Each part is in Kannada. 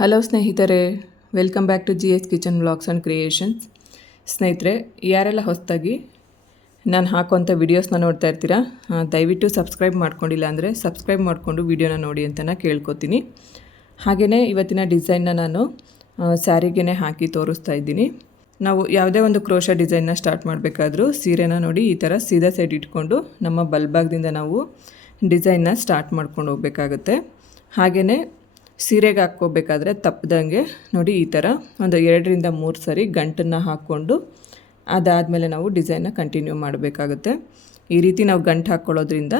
ಹಲೋ ಸ್ನೇಹಿತರೆ, welcome back to G S kitchen blogs and creations. ಸ್ನೇಹಿತರೆ, ಯಾರೆಲ್ಲ ಹೊಸದಾಗಿ ನಾನು ಹಾಕುವಂಥ ವೀಡಿಯೋಸ್ನ ನೋಡ್ತಾ ಇರ್ತೀರಾ ದಯವಿಟ್ಟು ಸಬ್ಸ್ಕ್ರೈಬ್ ಮಾಡ್ಕೊಂಡಿಲ್ಲ ಅಂದರೆ ಸಬ್ಸ್ಕ್ರೈಬ್ ಮಾಡಿಕೊಂಡು ವೀಡಿಯೋನ ನೋಡಿ ಅಂತ ನಾನು ಕೇಳ್ಕೊತೀನಿ. ಹಾಗೆಯೇ ಇವತ್ತಿನ ಡಿಸೈನ್ನ ನಾನು ಸ್ಯಾರಿಗೆನೇ ಹಾಕಿ ತೋರಿಸ್ತಾ ಇದ್ದೀನಿ. ನಾವು ಯಾವುದೇ ಒಂದು ಕ್ರೋಶ ಡಿಸೈನ್ನ ಸ್ಟಾರ್ಟ್ ಮಾಡಬೇಕಾದ್ರೂ ಸೀರೆನ ನೋಡಿ ಈ ಥರ ಸೀದಾ ಸೈಡ್ ಇಟ್ಕೊಂಡು ನಮ್ಮ ಬಲ್ಬಾಗ್ದಿಂದ ನಾವು ಡಿಸೈನ್ನ ಸ್ಟಾರ್ಟ್ ಮಾಡ್ಕೊಂಡು ಹೋಗಬೇಕಾಗುತ್ತೆ. ಹಾಗೆಯೇ ಸೀರೆಗೆ ಹಾಕ್ಕೋಬೇಕಾದ್ರೆ ತಪ್ಪದಂಗೆ ನೋಡಿ ಈ ಥರ ಒಂದು ಎರಡರಿಂದ ಮೂರು ಸರಿ ಗಂಟನ್ನು ಹಾಕ್ಕೊಂಡು ಅದಾದಮೇಲೆ ನಾವು ಡಿಸೈನ್ನ ಕಂಟಿನ್ಯೂ ಮಾಡಬೇಕಾಗುತ್ತೆ. ಈ ರೀತಿ ನಾವು ಗಂಟು ಹಾಕ್ಕೊಳ್ಳೋದ್ರಿಂದ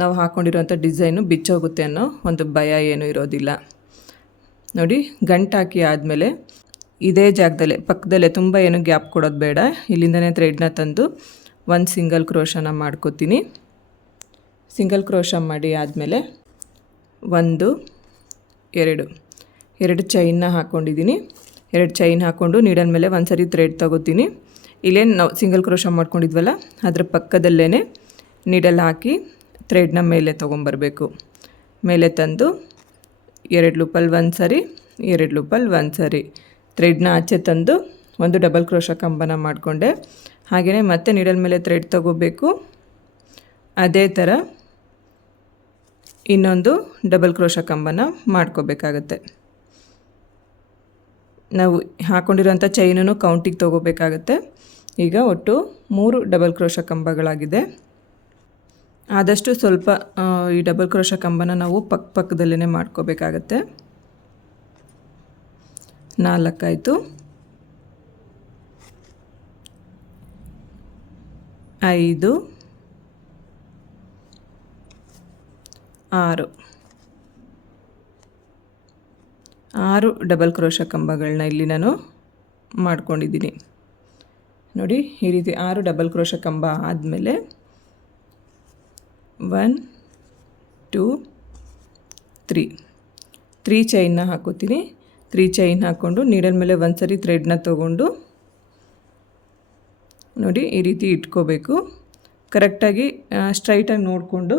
ನಾವು ಹಾಕ್ಕೊಂಡಿರೋಂಥ ಡಿಸೈನು ಬಿಚ್ಚೋಗುತ್ತೆ ಅನ್ನೋ ಒಂದು ಭಯ ಏನೂ ಇರೋದಿಲ್ಲ. ನೋಡಿ, ಗಂಟು ಹಾಕಿ ಆದಮೇಲೆ ಇದೇ ಜಾಗದಲ್ಲೇ, ಪಕ್ಕದಲ್ಲೇ ತುಂಬ ಏನು ಗ್ಯಾಪ್ ಕೊಡೋದು ಬೇಡ. ಇಲ್ಲಿಂದನೇ ಥ್ರೆಡ್ನ ತಂದು ಒಂದು ಸಿಂಗಲ್ ಕ್ರೋಶನ ಮಾಡ್ಕೋತೀನಿ. ಸಿಂಗಲ್ ಕ್ರೋಶ ಮಾಡಿ ಆದಮೇಲೆ ಒಂದು, ಎರಡು. ಎರಡು ಚೈನ್ನ ಹಾಕ್ಕೊಂಡಿದ್ದೀನಿ ಎರಡು ಚೈನ್ ಹಾಕ್ಕೊಂಡು ನೀಡಲ್ ಮೇಲೆ ಒಂದು ಸರಿ ಥ್ರೆಡ್ ತಗೋತೀನಿ. ಇಲ್ಲೇನು ನಾವು ಸಿಂಗಲ್ ಕ್ರೋಶ ಮಾಡ್ಕೊಂಡಿದ್ವಲ್ಲ, ಅದ್ರ ಪಕ್ಕದಲ್ಲೇ ನೀಡಲ್ ಹಾಕಿ ಥ್ರೆಡ್ನ ಮೇಲೆ ತೊಗೊಂಬರ್ಬೇಕು. ಮೇಲೆ ತಂದು ಎರಡು ಲೂಪಲ್ಲಿ ಒಂದು ಸರಿ, ಎರಡು ಲೂಪಲ್ಲಿ ಒಂದು ಸರಿ. ಥ್ರೆಡ್ನ ಆಚೆ ತಂದು ಒಂದು ಡಬಲ್ ಕ್ರೋಶ ಕಂಬನ ಮಾಡಿಕೊಂಡೆ. ಹಾಗೆಯೇ ಮತ್ತೆ ನೀಡಲ್ ಮೇಲೆ ಥ್ರೆಡ್ ತಗೋಬೇಕು. ಅದೇ ಥರ ಇನ್ನೊಂದು ಡಬಲ್ ಕ್ರೋಶ ಕಂಬನ ಮಾಡ್ಕೋಬೇಕಾಗತ್ತೆ. ನಾವು ಹಾಕ್ಕೊಂಡಿರೋಂಥ ಚೈನನ್ನು ಕೌಂಟಿಗೆ ತೊಗೋಬೇಕಾಗತ್ತೆ. ಈಗ ಒಟ್ಟು ಮೂರು ಡಬಲ್ ಕ್ರೋಶ ಕಂಬಗಳಾಗಿದೆ. ಆದಷ್ಟು ಸ್ವಲ್ಪ ಈ ಡಬಲ್ ಕ್ರೋಶ ಕಂಬನ ನಾವು ಪಕ್ಕ ಪಕ್ಕದಲ್ಲೇ ಮಾಡ್ಕೋಬೇಕಾಗತ್ತೆ. ನಾಲ್ಕಾಯಿತು. ಐದು. ಆರು. ಆರು ಡಬಲ್ ಕ್ರೋಶ ಕಂಬಗಳನ್ನ ಇಲ್ಲಿ ನಾನು ಮಾಡ್ಕೊಂಡಿದ್ದೀನಿ. ನೋಡಿ, ಈ ರೀತಿ ಆರು ಡಬಲ್ ಕ್ರೋಶ ಕಂಬ ಆದಮೇಲೆ ಒನ್ ಟೂ ತ್ರೀ ತ್ರೀ ಚೈನ್ನ ಹಾಕೋತೀನಿ. ತ್ರೀ ಚೈನ್ ಹಾಕ್ಕೊಂಡು ನೀಡಲ್ ಮೇಲೆ ಒಂದು ಸರಿ ಥ್ರೆಡ್ನ ತೊಗೊಂಡು ನೋಡಿ, ಈ ರೀತಿ ಇಟ್ಕೋಬೇಕು. ಕರೆಕ್ಟಾಗಿ ಸ್ಟ್ರೈಟಾಗಿ ನೋಡಿಕೊಂಡು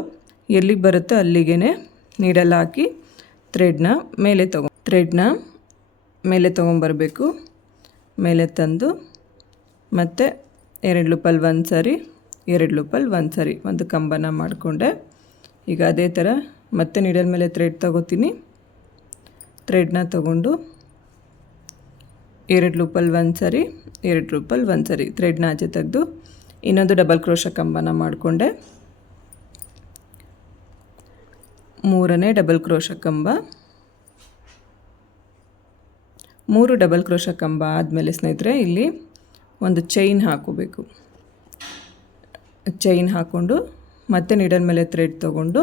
ಎಲ್ಲಿಗೆ ಬರುತ್ತೋ ಅಲ್ಲಿಗೆ ನೀಡಲ್ ಹಾಕಿ ಥ್ರೆಡ್ನ ಮೇಲೆ ತಗೊ ಥ್ರೆಡ್ನ ಮೇಲೆ ತೊಗೊಂಬರಬೇಕು. ಮೇಲೆ ತಂದು ಮತ್ತು ಎರಡು ಲೂಪಲ್ಲಿ ಒಂದು ಸರಿ, ಎರಡು ಲೂಪಲ್ಲಿ ಒಂದು ಸರಿ ಒಂದು ಕಂಬನ ಮಾಡಿಕೊಂಡೆ. ಈಗ ಅದೇ ಥರ ಮತ್ತೆ ನೀಡಲ್ ಮೇಲೆ ಥ್ರೆಡ್ ತಗೋತೀನಿ. ಥ್ರೆಡ್ನ ತಗೊಂಡು ಎರಡು ಲೂಪಲ್ಲಿ ಒಂದು ಸರಿ, ಎರಡು ಲೂಪಲ್ಲಿ ಒಂದು ಸರಿ ಥ್ರೆಡ್ನ ಆಚೆ ತೆಗೆದು ಇನ್ನೊಂದು ಡಬಲ್ ಕ್ರೋಶ ಕಂಬನ ಮಾಡಿಕೊಂಡೆ. ಮೂರನೇ ಡಬಲ್ ಕ್ರೋಶ ಕಂಬ. ಮೂರು ಡಬಲ್ ಕ್ರೋಶ ಕಂಬ ಆದಮೇಲೆ ಸ್ನೇಹಿತರೆ, ಇಲ್ಲಿ ಒಂದು ಚೈನ್ ಹಾಕೋಬೇಕು. ಚೈನ್ ಹಾಕ್ಕೊಂಡು ಮತ್ತೆ ನೀಡಲ್ ಮೇಲೆ ಥ್ರೆಡ್ ತೊಗೊಂಡು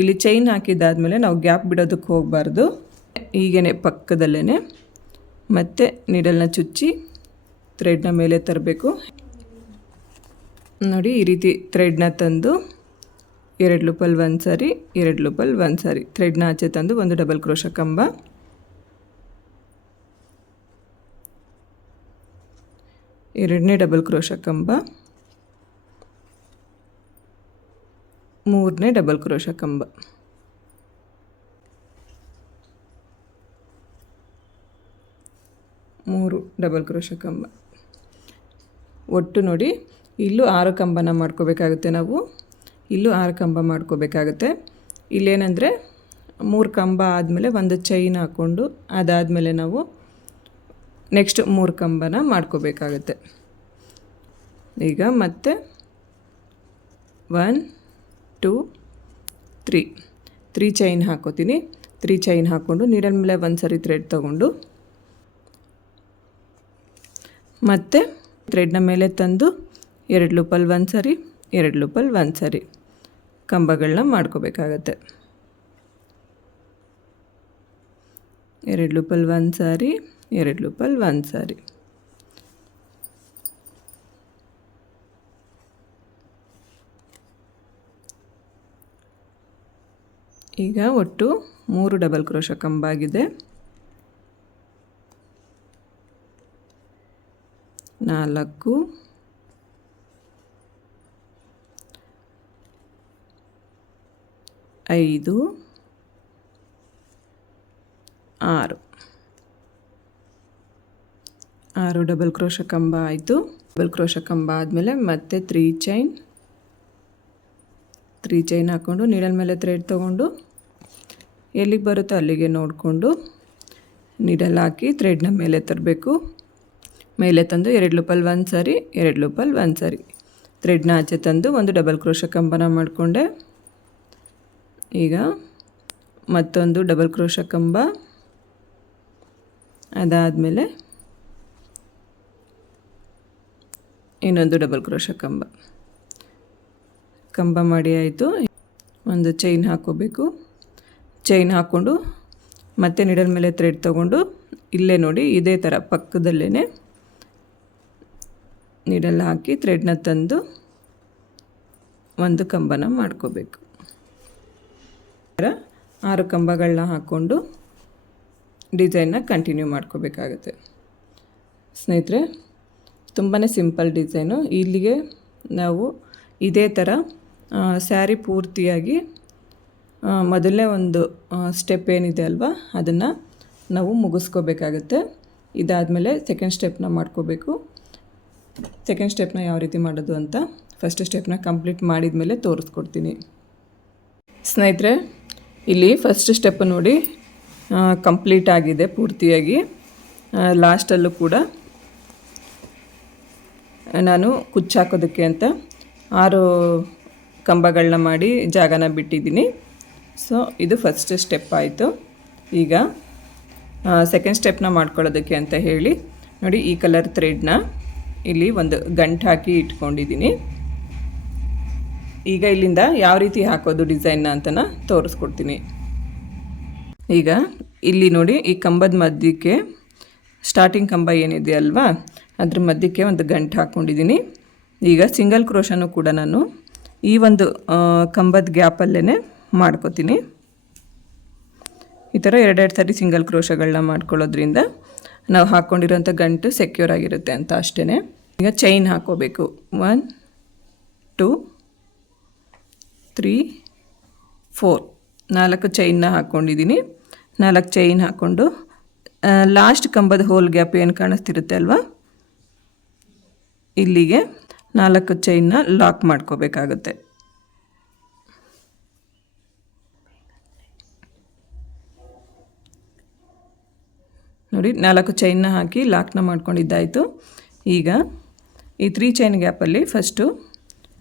ಇಲ್ಲಿ ಚೈನ್ ಹಾಕಿದ್ದಾದಮೇಲೆ ನಾವು ಗ್ಯಾಪ್ ಬಿಡೋದಕ್ಕೆ ಹೋಗಬಾರ್ದು. ಹೀಗೇ ಪಕ್ಕದಲ್ಲೇ ಮತ್ತೆ ನೀಡಲ್ನ ಚುಚ್ಚಿ ಥ್ರೆಡ್ನ ಮೇಲೆ ತರಬೇಕು. ನೋಡಿ ಈ ರೀತಿ ಥ್ರೆಡ್ನ ತಂದು ಎರಡು ಲೂಪಲ್ಲಿ ಒಂದು ಸಾರಿ, ಎರಡು ಲೂಪಲ್ ಒಂದು ಸಾರಿ. ಥ್ರೆಡ್ನ ಆಚೆ ತಂದು ಒಂದು ಡಬಲ್ ಕ್ರೋಶ ಕಂಬ. ಎರಡನೇ ಡಬಲ್ ಕ್ರೋಶ ಕಂಬ. ಮೂರನೇ ಡಬಲ್ ಕ್ರೋಶ ಕಂಬ. ಮೂರು ಡಬಲ್ ಕ್ರೋಶ ಕಂಬ. ಒಟ್ಟು ನೋಡಿ, ಇಲ್ಲೂ ಆರು ಕಂಬನ ಮಾಡ್ಕೋಬೇಕಾಗುತ್ತೆ ನಾವು. ಇಲ್ಲೂ ಆರು ಕಂಬ ಮಾಡ್ಕೋಬೇಕಾಗುತ್ತೆ. ಇಲ್ಲೇನೆಂದರೆ ಮೂರು ಕಂಬ ಆದಮೇಲೆ ಒಂದು ಚೈನ್ ಹಾಕ್ಕೊಂಡು ಅದಾದಮೇಲೆ ನಾವು ನೆಕ್ಸ್ಟ್ ಮೂರು ಕಂಬನ ಮಾಡ್ಕೋಬೇಕಾಗುತ್ತೆ. ಈಗ ಮತ್ತೆ one two three three chain ಹಾಕೋತೀನಿ. ತ್ರೀ ಚೈನ್ ಹಾಕ್ಕೊಂಡು ನೀಡಲ್ ಮೇಲೆ ಒಂದು ಸರಿ ಥ್ರೆಡ್ ತಗೊಂಡು ಮತ್ತು ಥ್ರೆಡ್ನ ಮೇಲೆ ತಂದು ಎರಡು ಲೂಪಲ್ಲಿ ಒಂದು ಸರಿ, ಎರಡು ಲೂಪಲ್ಲಿ ಒಂದು ಸರಿ. ಕಂಬಗಳನ್ನ ಮಾಡ್ಕೋಬೇಕಾಗತ್ತೆ. ಎರಡು ಲೂಪಲ್ ಒಂದು ಸಾರಿ ಎರಡು ಲೂಪಲ್ ಒಂದು ಸಾರಿ. ಈಗ ಒಟ್ಟು ಮೂರು ಡಬಲ್ ಕ್ರೋಶ ಕಂಬ ಆಗಿದೆ. ನಾಲ್ಕು ಐದು, ಆರು. ಆರು ಡಬಲ್ ಕ್ರೋಶ ಕಂಬ ಆಯಿತು. ಡಬಲ್ ಕ್ರೋಶ ಕಂಬ ಆದಮೇಲೆ ಮತ್ತೆ ತ್ರೀ ಚೈನ್. ತ್ರೀ ಚೈನ್ ಹಾಕ್ಕೊಂಡು ನೀಡಲ್ ಮೇಲೆ ಥ್ರೆಡ್ ತೊಗೊಂಡು ಎಲ್ಲಿಗೆ ಬರುತ್ತೋ ಅಲ್ಲಿಗೆ ನೋಡಿಕೊಂಡು ನೀಡಲ್ ಹಾಕಿ ಥ್ರೆಡ್ನ ಮೇಲೆ ತರಬೇಕು. ಮೇಲೆ ತಂದು ಎರಡು ಲೂಪಲ್ ಒಂದು ಸಾರಿ ಎರಡು ಲೂಪಲ್ ಒಂದು ಸಾರಿ ಥ್ರೆಡ್ನ ಆಚೆ ತಂದು ಒಂದು ಡಬಲ್ ಕ್ರೋಶ ಕಂಬನ ಮಾಡಿಕೊಂಡೆ. ಈಗ ಮತ್ತೊಂದು ಡಬಲ್ ಕ್ರೋಶ ಕಂಬ. ಅದಾದಮೇಲೆ ಇನ್ನೊಂದು ಡಬಲ್ ಕ್ರೋಶ ಕಂಬ. ಕಂಬ ಮಾಡಿ ಆಯಿತು. ಒಂದು ಚೈನ್ ಹಾಕ್ಕೋಬೇಕು. ಚೈನ್ ಹಾಕ್ಕೊಂಡು ಮತ್ತೆ ನಿಡಲ್ ಮೇಲೆ ಥ್ರೆಡ್ ತೊಗೊಂಡು ಇಲ್ಲೇ ನೋಡಿ, ಇದೇ ಥರ ಪಕ್ಕದಲ್ಲೇ ನೀಡಲ್ಲಿ ಹಾಕಿ ಥ್ರೆಡ್ನ ತಂದು ಒಂದು ಕಂಬನ ಮಾಡ್ಕೋಬೇಕು. ಆರು ಕಂಬಗಳನ್ನ ಹಾಕ್ಕೊಂಡು ಡಿಸೈನ್ನ ಕಂಟಿನ್ಯೂ ಮಾಡ್ಕೋಬೇಕಾಗತ್ತೆ. ಸ್ನೇಹಿತರೆ ತುಂಬಾ ಸಿಂಪಲ್ ಡಿಸೈನು ಇಲ್ಲಿಗೆ ನಾವು ಇದೇ ಥರ ಸ್ಯಾರಿ ಪೂರ್ತಿಯಾಗಿ ಮೊದಲನೇ ಒಂದು ಸ್ಟೆಪ್ ಏನಿದೆ ಅಲ್ವಾ, ಅದನ್ನು ನಾವು ಮುಗಿಸ್ಕೋಬೇಕಾಗತ್ತೆ. ಇದಾದಮೇಲೆ ಸೆಕೆಂಡ್ ಸ್ಟೆಪ್ನ ಮಾಡ್ಕೋಬೇಕು. ಸೆಕೆಂಡ್ ಸ್ಟೆಪ್ನ ಯಾವ ರೀತಿ ಮಾಡೋದು ಅಂತ ಫಸ್ಟ್ ಸ್ಟೆಪ್ನ ಕಂಪ್ಲೀಟ್ ಮಾಡಿದ ಮೇಲೆ ತೋರಿಸ್ಕೊಡ್ತೀನಿ. ಸ್ನೇಹಿತರೆ ಇಲ್ಲಿ ಫಸ್ಟ್ ಸ್ಟೆಪ್ ನೋಡಿ ಕಂಪ್ಲೀಟ್ ಆಗಿದೆ ಪೂರ್ತಿಯಾಗಿ. ಲಾಸ್ಟಲ್ಲೂ ಕೂಡ ನಾನು ಕುಚ್ಚಾಕೋದಕ್ಕೆ ಅಂತ ಆರು ಕಂಬಗಳನ್ನ ಮಾಡಿ ಜಾಗನ ಬಿಟ್ಟಿದ್ದೀನಿ. ಸೊ ಇದು ಫಸ್ಟ್ ಸ್ಟೆಪ್ ಆಯಿತು. ಈಗ ಸೆಕೆಂಡ್ ಸ್ಟೆಪ್ನ ಮಾಡ್ಕೊಳ್ಳೋದಕ್ಕೆ ಅಂತ ಹೇಳಿ, ನೋಡಿ ಈ ಕಲರ್ ಥ್ರೆಡ್ನ ಇಲ್ಲಿ ಒಂದು ಗಂಟು ಹಾಕಿ ಇಟ್ಕೊಂಡಿದ್ದೀನಿ. ಈಗ ಇಲ್ಲಿಂದ ಯಾವ ರೀತಿ ಹಾಕೋದು ಡಿಸೈನ್ನ ಅಂತನ ತೋರಿಸ್ಕೊಡ್ತೀನಿ. ಈಗ ಇಲ್ಲಿ ನೋಡಿ ಈ ಕಂಬದ ಮಧ್ಯಕ್ಕೆ ಸ್ಟಾರ್ಟಿಂಗ್ ಕಂಬ ಏನಿದೆ ಅಲ್ವಾ? ಅದ್ರ ಮಧ್ಯಕ್ಕೆ ಒಂದು ಗಂಟು ಹಾಕ್ಕೊಂಡಿದ್ದೀನಿ ಈಗ ಸಿಂಗಲ್ ಕ್ರೋಶನು ಕೂಡ ನಾನು ಈ ಒಂದು ಕಂಬದ ಗ್ಯಾಪಲ್ಲೇ ಮಾಡ್ಕೋತೀನಿ. ಈ ಥರ ಎರಡೆರಡು ಸರಿ ಸಿಂಗಲ್ ಕ್ರೋಶಗಳನ್ನ ಮಾಡ್ಕೊಳ್ಳೋದ್ರಿಂದ ನಾವು ಹಾಕ್ಕೊಂಡಿರೋಂಥ ಗಂಟು ಸೆಕ್ಯೂರ್ ಆಗಿರುತ್ತೆ ಅಂತ ಅಷ್ಟೇ ಈಗ ಚೈನ್ ಹಾಕೋಬೇಕು. ಒನ್ ಟೂ ತ್ರೀ ಫೋರ್ ನಾಲ್ಕು ಚೈನ್ನ ಹಾಕ್ಕೊಂಡಿದ್ದೀನಿ ನಾಲ್ಕು ಚೈನ್ ಹಾಕ್ಕೊಂಡು ಲಾಸ್ಟ್ ಕಂಬದ ಹೋಲ್ ಗ್ಯಾಪ್ ಏನು ಕಾಣಿಸ್ತಿರುತ್ತೆ ಅಲ್ವಾ? ಇಲ್ಲಿಗೆ ನಾಲ್ಕು ಚೈನ್ನ ಲಾಕ್ ಮಾಡ್ಕೋಬೇಕಾಗುತ್ತೆ. ನೋಡಿ, ನಾಲ್ಕು ಚೈನ್ನ ಹಾಕಿ ಲಾಕ್ನ ಮಾಡ್ಕೊಂಡಿದ್ದಾಯಿತು. ಈಗ ಈ ತ್ರೀ ಚೈನ್ ಗ್ಯಾಪಲ್ಲಿ ಫಸ್ಟು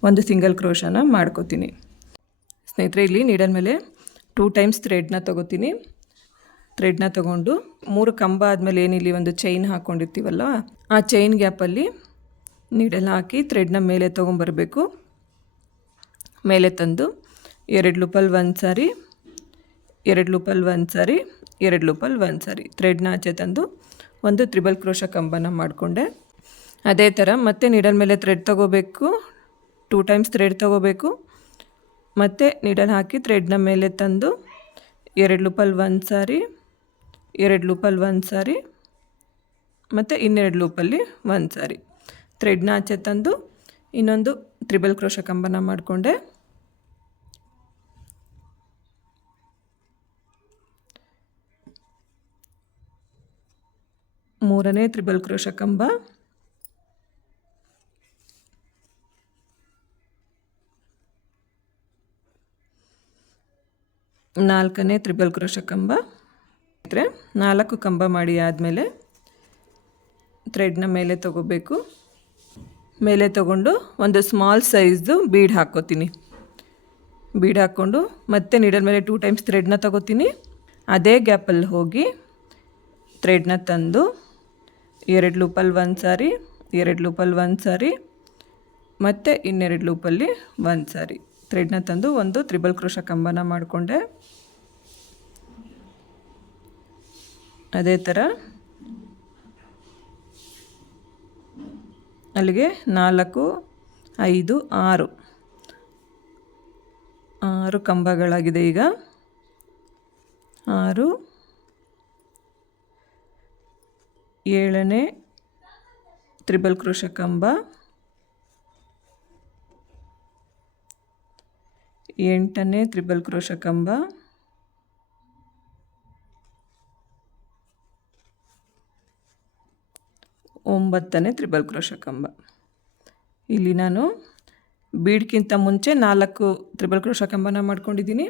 ಒಂದು ಸಿಂಗಲ್ ಕ್ರೋಶನ ಮಾಡ್ಕೋತೀನಿ. ಸ್ನೇಹಿತರೆ, ಇಲ್ಲಿ ನೀಡಲ್ ಮೇಲೆ ಟೂ ಟೈಮ್ಸ್ ಥ್ರೆಡ್ನ ತೊಗೋತೀನಿ. ಥ್ರೆಡ್ನ ತೊಗೊಂಡು ಮೂರು ಕಂಬ ಆದಮೇಲೆ ಏನಿಲ್ಲಿ ಒಂದು ಚೈನ್ ಹಾಕ್ಕೊಂಡಿರ್ತೀವಲ್ಲ ಆ ಚೈನ್ ಗ್ಯಾಪಲ್ಲಿ ನೀಡಲ್ ಹಾಕಿ ಥ್ರೆಡ್ನ ಮೇಲೆ ತೊಗೊಂಬರಬೇಕು. ಮೇಲೆ ತಂದು ಎರಡು ಲೂಪಲ್ ಒಂದು ಸಾರಿ, ಎರಡು ಲೂಪಲ್ ಒಂದು ಸಾರಿ, ಎರಡು ಲೂಪಲ್ ಒಂದು ಸಾರಿ ಥ್ರೆಡ್ನ ಆಚೆ ತಂದು ಒಂದು ತ್ರಿಬಲ್ ಕ್ರೋಶ ಕಂಬನ ಮಾಡಿಕೊಂಡೆ. ಅದೇ ಥರ ಮತ್ತೆ ನೀಡಲ್ ಮೇಲೆ ಥ್ರೆಡ್ ತೊಗೋಬೇಕು ಟೂ ಟೈಮ್ಸ್ ಥ್ರೆಡ್ ತೊಗೋಬೇಕು. ಮತ್ತು ನೀಡಲ್ ಹಾಕಿ ಥ್ರೆಡ್ನ ಮೇಲೆ ತಂದು ಎರಡು ಲೂಪಲ್ ಒಂದು ಸಾರಿ, ಎರಡು ಲೂಪಲ್ ಒಂದು ಸಾರಿ ಮತ್ತು ಇನ್ನೆರಡು ಲೂಪಲ್ಲಿ ಒಂದು ಸಾರಿ. ಥ್ರೆಡ್ನ ಆಚೆ ತಂದು ಇನ್ನೊಂದು ತ್ರಿಬಲ್ ಕ್ರೋಶ ಕಂಬನ ಮಾಡಿಕೊಂಡೆ. ಮೂರನೇ ತ್ರಿಬಲ್ ಕ್ರೋಶ ಕಂಬ. ನಾಲ್ಕನೇ ತ್ರಿಬಲ್ ಕ್ರೋಶ ಕಂಬ. ನಾಲ್ಕು ಕಂಬ ಮಾಡಿ ಆದಮೇಲೆ ಥ್ರೆಡ್ನ ಮೇಲೆ ತಗೋಬೇಕು. ಮೇಲೆ ತಗೊಂಡು ಒಂದು ಸ್ಮಾಲ್ ಸೈಜ್ದು ಬೀಡ್ ಹಾಕ್ಕೋತೀನಿ ಬೀಡ್ ಹಾಕ್ಕೊಂಡು ಮತ್ತೆ ನೀಡಲ್ ಮೇಲೆ ಟೂ ಟೈಮ್ಸ್ ಥ್ರೆಡ್ನ ತಗೋತೀನಿ. ಅದೇ ಗ್ಯಾಪಲ್ಲಿ ಹೋಗಿ ಥ್ರೆಡ್ನ ತಂದು ಎರಡು ಲೂಪಲ್ಲಿ ಒಂದು ಸಾರಿ, ಎರಡು ಲೂಪಲ್ಲಿ ಒಂದು ಸಾರಿ, ಮತ್ತು ಇನ್ನೆರಡು ಲೂಪಲ್ಲಿ ಒಂದು ಸಾರಿ. ಥ್ರೆಡ್ನ ತಂದು ಒಂದು ತ್ರಿಬಲ್ ಕ್ರೋಶ ಕಂಬನ ಮಾಡಿಕೊಂಡೆ. ಅದೇ ಥರ ಅಲ್ಲಿಗೆ ನಾಲ್ಕು, ಐದು, ಆರು. ಆರು ಕಂಬಗಳಾಗಿದೆ ಈಗ. ಆರು, ಏಳನೇ ತ್ರಿಬಲ್ ಕ್ರೋಶ ಕಂಬ. ಎಂಟನೇ ತ್ರಿಬಲ್ ಕ್ರೋಶ ಕಂಬ. ಒಂಬತ್ತನೇ ತ್ರಿಬಲ್ ಕ್ರೋಶ ಕಂಬ. ಇಲ್ಲಿ ನಾನು ಬೀಡ್ಗಿಂತ ಮುಂಚೆ ನಾಲ್ಕು ತ್ರಿಬಲ್ ಕ್ರೋಶ ಕಂಬನ ಮಾಡ್ಕೊಂಡಿದ್ದೀನಿ.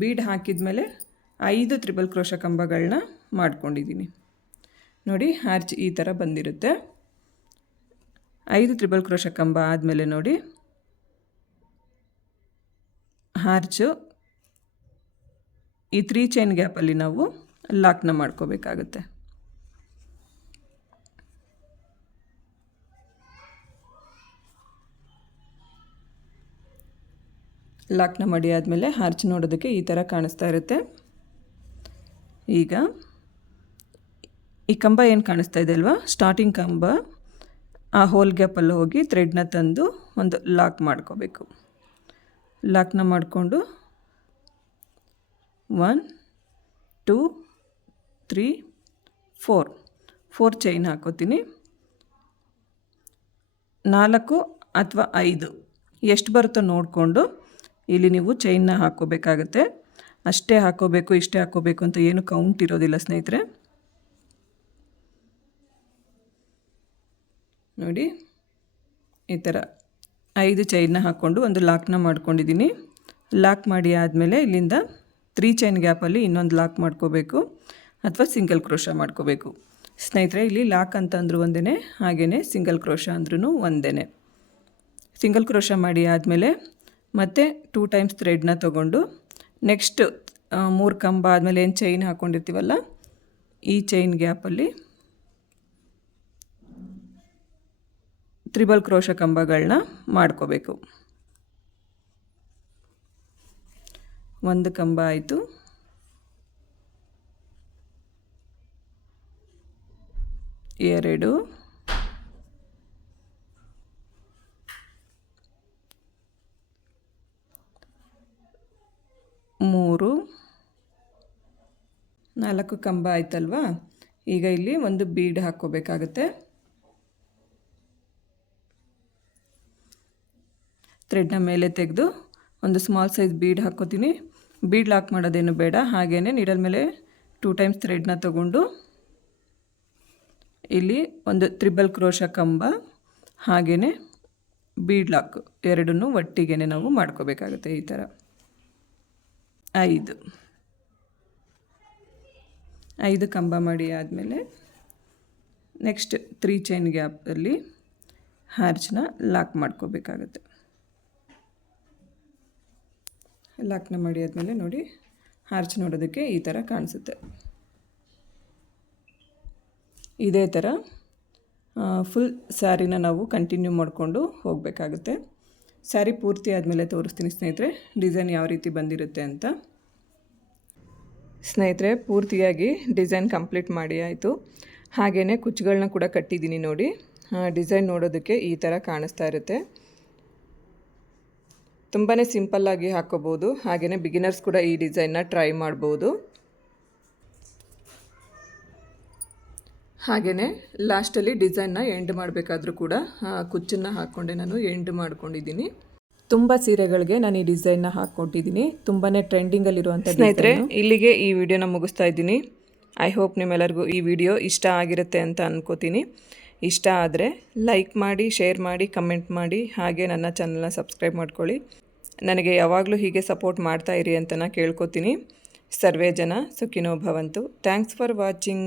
ಬೀಡ್ ಹಾಕಿದ ಮೇಲೆ ಐದು ತ್ರಿಬಲ್ ಕ್ರೋಶ ಕಂಬಗಳನ್ನ ಮಾಡ್ಕೊಂಡಿದ್ದೀನಿ. ನೋಡಿ ಹಾರ್ಚ್ ಈ ಥರ ಬಂದಿರುತ್ತೆ. ಐದು ತ್ರಿಬಲ್ ಕ್ರೋಶ ಕಂಬ ಆದಮೇಲೆ ನೋಡಿ. ಹಾರ್ಚು ಈ ತ್ರೀ ಚೈನ್ ಗ್ಯಾಪಲ್ಲಿ ನಾವು ಲಾಕ್ನ ಮಾಡ್ಕೋಬೇಕಾಗುತ್ತೆ. ಲಾಕ್ನ ಮಾಡಿ ಆದಮೇಲೆ ಹಾರ್ಚ್ ನೋಡೋದಕ್ಕೆ ಈ ಥರ ಕಾಣಿಸ್ತಾ ಇರುತ್ತೆ. ಈಗ ಈ ಕಂಬ ಏನು ಕಾಣಿಸ್ತಾ ಇದೆ ಅಲ್ವಾ? ಸ್ಟಾರ್ಟಿಂಗ್ ಕಂಬ ಆ ಹೋಲ್ ಗ್ಯಾಪಲ್ಲಿ ಹೋಗಿ ಥ್ರೆಡ್ನ ತಂದು ಒಂದು ಲಾಕ್ ಮಾಡ್ಕೋಬೇಕು. ಲಾಕ್ನ ಮಾಡಿಕೊಂಡು one, two, three, four. Four chain ಹಾಕೋತೀನಿ. ನಾಲ್ಕು ಅಥವಾ ಐದು. ಎಷ್ಟು ಬರುತ್ತೋ ನೋಡಿಕೊಂಡು ಇಲ್ಲಿ ನೀವು ಚೈನ್ನ ಹಾಕ್ಕೋಬೇಕಾಗತ್ತೆ ಅಷ್ಟೇ ಹಾಕೋಬೇಕು, ಇಷ್ಟೇ ಹಾಕ್ಕೋಬೇಕು ಅಂತ ಏನು ಕೌಂಟ್ ಇರೋದಿಲ್ಲ ಸ್ನೇಹಿತರೆ. ನೋಡಿ, ಈ ಥರ ಐದು ಚೈನ್ನ ಹಾಕ್ಕೊಂಡು ಒಂದು ಲಾಕ್ನ ಮಾಡ್ಕೊಂಡಿದ್ದೀನಿ. ಲಾಕ್ ಮಾಡಿ ಆದಮೇಲೆ ಇಲ್ಲಿಂದ ತ್ರೀ ಚೈನ್ ಗ್ಯಾಪಲ್ಲಿ ಇನ್ನೊಂದು ಲಾಕ್ ಮಾಡ್ಕೋಬೇಕು ಅಥವಾ ಸಿಂಗಲ್ ಕ್ರೋಶ ಮಾಡ್ಕೋಬೇಕು. ಸ್ನೇಹಿತರೆ, ಇಲ್ಲಿ ಲಾಕ್ ಅಂತಂದ್ರೂ ಒಂದೇ ಹಾಗೇ ಸಿಂಗಲ್ ಕ್ರೋಶ ಅಂದ್ರೂ ಒಂದೇ ಸಿಂಗಲ್ ಕ್ರೋಶ ಮಾಡಿ ಆದಮೇಲೆ ಮತ್ತೆ ಟೂ ಟೈಮ್ಸ್ ಥ್ರೆಡ್ನ ತೊಗೊಂಡು ನೆಕ್ಸ್ಟ್ ಮೂರು ಕಂಬ ಆದಮೇಲೆ ಏನು ಚೈನ್ ಹಾಕ್ಕೊಂಡಿರ್ತೀವಲ್ಲ ಈ ಚೈನ್ ಗ್ಯಾಪಲ್ಲಿ ತ್ರಿಬಲ್ ಕ್ರೋಶ ಕಂಬಗಳನ್ನ ಮಾಡ್ಕೋಬೇಕು. ಒಂದು ಕಂಬ ಆಯಿತು. ಎರಡು. ಮೂರು. ನಾಲ್ಕು ಕಂಬ ಆಯ್ತಲ್ವಾ? ಈಗ ಇಲ್ಲಿ ಒಂದು ಬೀಡ್ ಹಾಕ್ಕೋಬೇಕಾಗತ್ತೆ. ಥ್ರೆಡ್ನ ಮೇಲೆ ತೆಗೆದು ಒಂದು ಸ್ಮಾಲ್ ಸೈಜ್ ಬೀಡ್ ಹಾಕ್ಕೋತೀನಿ. ಬೀಡ್ ಲಾಕ್ ಮಾಡೋದೇನು ಬೇಡ ಹಾಗೆಯೇ ನೀಡಲ್ ಮೇಲೆ ಟೂ ಟೈಮ್ಸ್ ಥ್ರೆಡ್ನ ತಗೊಂಡು ಇಲ್ಲಿ ಒಂದು ತ್ರಿಬಲ್ ಕ್ರೋಶ ಕಂಬ ಹಾಗೆಯೇ ಬೀಡ್ ಲಾಕ್ ಎರಡನ್ನೂ ಒಟ್ಟಿಗೆ ನಾವು ಮಾಡ್ಕೋಬೇಕಾಗುತ್ತೆ ಈ ಥರ. ಐದು. ಐದು ಕಂಬ ಮಾಡಿ ಆದಮೇಲೆ ನೆಕ್ಸ್ಟ್ ತ್ರೀ ಚೈನ್ ಗ್ಯಾಪಲ್ಲಿ ಹಾರ್ಚನ್ನ ಲಾಕ್ ಮಾಡ್ಕೋಬೇಕಾಗತ್ತೆ. ಲಾಕ್ನ ಮಾಡಿ ಆದಮೇಲೆ ನೋಡಿ ಹಾರ್ಚ್ ನೋಡೋದಕ್ಕೆ ಈ ಥರ ಕಾಣಿಸುತ್ತೆ. ಇದೇ ಥರ ಫುಲ್ ಸ್ಯಾರಿನ ನಾವು ಕಂಟಿನ್ಯೂ ಮಾಡಿಕೊಂಡು ಹೋಗಬೇಕಾಗುತ್ತೆ. ಸ್ಯಾರಿ ಪೂರ್ತಿ ಆದಮೇಲೆ ತೋರಿಸ್ತೀನಿ ಸ್ನೇಹಿತರೆ ಡಿಸೈನ್ ಯಾವ ರೀತಿ ಬಂದಿರುತ್ತೆ ಅಂತ. ಸ್ನೇಹಿತರೆ, ಪೂರ್ತಿಯಾಗಿ ಡಿಸೈನ್ ಕಂಪ್ಲೀಟ್ ಮಾಡಿ ಆಯಿತು. ಹಾಗೆಯೇ ಕುಚ್ಚುಗಳನ್ನ ಕೂಡ ಕಟ್ಟಿದ್ದೀನಿ ನೋಡಿ. ಡಿಸೈನ್ ನೋಡೋದಕ್ಕೆ ಈ ಥರ ಕಾಣಿಸ್ತಾ ಇರುತ್ತೆ. ತುಂಬಾ ಸಿಂಪಲ್ಲಾಗಿ ಹಾಕೋಬೋದು ಹಾಗೆಯೇ ಬಿಗಿನರ್ಸ್ ಕೂಡ ಈ ಡಿಸೈನ್ನ ಟ್ರೈ ಮಾಡ್ಬೋದು. ಹಾಗೆಯೇ ಲಾಸ್ಟಲ್ಲಿ ಡಿಸೈನ್ನ ಎಂಡ್ ಮಾಡಬೇಕಾದ್ರೂ ಕೂಡ ಕುಚ್ಚನ್ನ ಹಾಕ್ಕೊಂಡೆ ನಾನು ಎಂಡ್ ಮಾಡ್ಕೊಂಡಿದ್ದೀನಿ. ತುಂಬ ಸೀರೆಗಳಿಗೆ ನಾನು ಈ ಡಿಸೈನ್ನ ಹಾಕ್ಕೊಟ್ಟಿದ್ದೀನಿ. ತುಂಬಾ ಟ್ರೆಂಡಿಂಗಲ್ಲಿರುವಂಥ ಸ್ನೇಹಿತರೆ ಇಲ್ಲಿಗೆ ಈ ವಿಡಿಯೋನ ಮುಗಿಸ್ತಾ ಇದ್ದೀನಿ. ಐ ಹೋಪ್ ನಿಮ್ಮೆಲ್ಲರಿಗೂ ಈ ವಿಡಿಯೋ ಇಷ್ಟ ಆಗಿರುತ್ತೆ ಅಂತ ಅನ್ಕೋತೀನಿ. ಇಷ್ಟ ಆದರೆ ಲೈಕ್ ಮಾಡಿ ಶೇರ್ ಮಾಡಿ ಕಮೆಂಟ್ ಮಾಡಿ, ಹಾಗೆ ನನ್ನ ಚಾನಲ್ನ ಸಬ್ಸ್ಕ್ರೈಬ್ ಮಾಡ್ಕೊಳ್ಳಿ. ನನಗೆ ಯಾವಾಗಲೂ ಹೀಗೆ ಸಪೋರ್ಟ್ ಮಾಡ್ತಾ ಇರಿ ಅಂತ ಕೇಳ್ಕೊತೀನಿ. ಸರ್ವೇ ಜನ ಸುಖಿನೋ ಭವಂತು. Thanks for watching